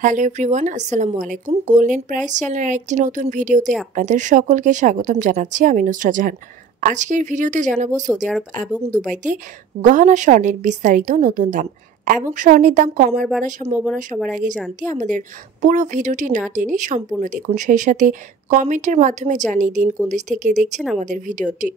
Hello everyone, আসসালামু আলাইকুম। Golden price চ্যানেলের একটি নতুন ভিডিওতে আপনাদের সকলকে স্বাগতম জানাচ্ছি। আমি নুসরাত জাহান। আজকের ভিডিওতে জানাবো সৌদি আরব এবং দুবাইতে গহনা স্বর্ণের বিস্তারিত নতুন দাম এবং স্বর্ণের দাম কমার বাড়ার সম্ভাবনা সবার আগে জানতে আমাদের পুরো ভিডিওটি না টেনে সম্পূর্ণ দেখুন। সেই সাথে কমেন্টের মাধ্যমে জানিয়ে দিন কোন দেশ থেকে দেখছেন আমাদের ভিডিওটি।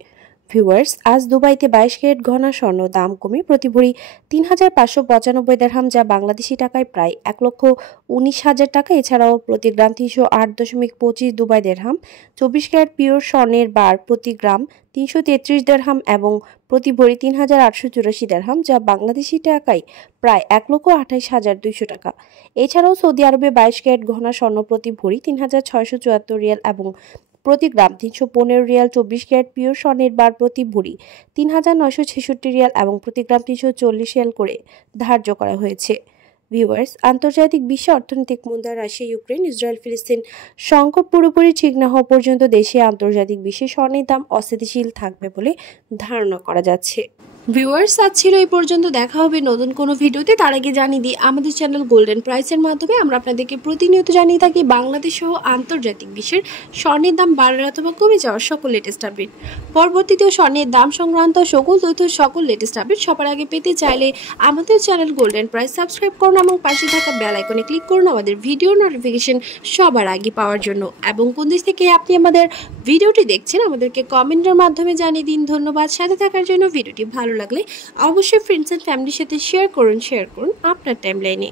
ভিউয়ার্স, আজ দুবাইতে 22 ক্যারেট গহনা স্বর্ণ দাম কমে প্রতি ভরি ৩,৫৯৫ দিরহাম, যা বাংলাদেশি টাকায় প্রায় ১,১৯,০০০ টাকা। এছাড়াও প্রতি গ্রাম ৩০৮.২৫ দুবাই দিরহাম। 24 ক্যারেট পিওর স্বর্ণের বার প্রতি গ্রাম ৩৩৩ দিরহাম এবং প্রতি ভরি ৩,৮৮৪ দিরহাম, যা বাংলাদেশি টাকায় প্রায় ১,২৮,২০০ টাকা। এছাড়াও সৌদি আরবে 22 ক্যারেট গহনা স্বর্ণ প্রতি ভরি ৩,৬৭৪ রিয়াল এবং প্রতি গ্রাম ৩১৫ রিয়াল। 24 ক্যারেট পিওর স্বর্ণের বার প্রতি ভরি ৩,৯৬৬ রিয়াল এবং প্রতি গ্রাম ৩৪০ রিয়াল করে ধার্য করা হয়েছে। ভিউয়ার্স, আন্তর্জাতিক বিশ্ব অর্থনৈতিক মন্দা, রাশিয়া, ইউক্রেন, ইসরায়েল, ফিলিস্তিন সংকট পুরোপুরি ঠিক না হওয়া পর্যন্ত দেশে আন্তর্জাতিক বিশ্বে স্বর্ণের দাম অস্থিতিশীল থাকবে বলে ধারণা করা যাচ্ছে। ভিউয়ার্স, আজ ছিল এই পর্যন্ত। দেখা হবে নতুন কোনো ভিডিওতে। তার আগে জানিয়ে দিই, আমাদের চ্যানেল গোল্ডেন প্রাইসের মাধ্যমে আমরা আপনাদেরকে প্রতিনিয়ত জানিয়ে থাকি বাংলাদেশ সহ আন্তর্জাতিক বিশ্বের স্বর্ণের দাম বাড়ার অথবা কমে যাওয়ার সকল লেটেস্ট আপডেট। পরবর্তীতেও স্বর্ণের দাম সংক্রান্ত সকল তথ্য, সকল লেটেস্ট আপডেট সবার আগে পেতে চাইলে আমাদের চ্যানেল গোল্ডেন প্রাইস সাবস্ক্রাইব করুন এবং পাশে থাকা বেল আইকনে ক্লিক করুন আমাদের ভিডিও নোটিফিকেশন সবার আগে পাওয়ার জন্য। এবং কোন দেশ থেকে আপনি আমাদের ভিডিওটি দেখছেন আমাদেরকে কমেন্টের মাধ্যমে জানিয়ে দিন। ধন্যবাদ সাথে থাকার জন্য। ভিডিওটি ভালো লাগলে অবশ্যই ফ্রেন্ডস এন্ড ফ্যামিলির সাথে শেয়ার করুন আপনার টাইমলাইনে।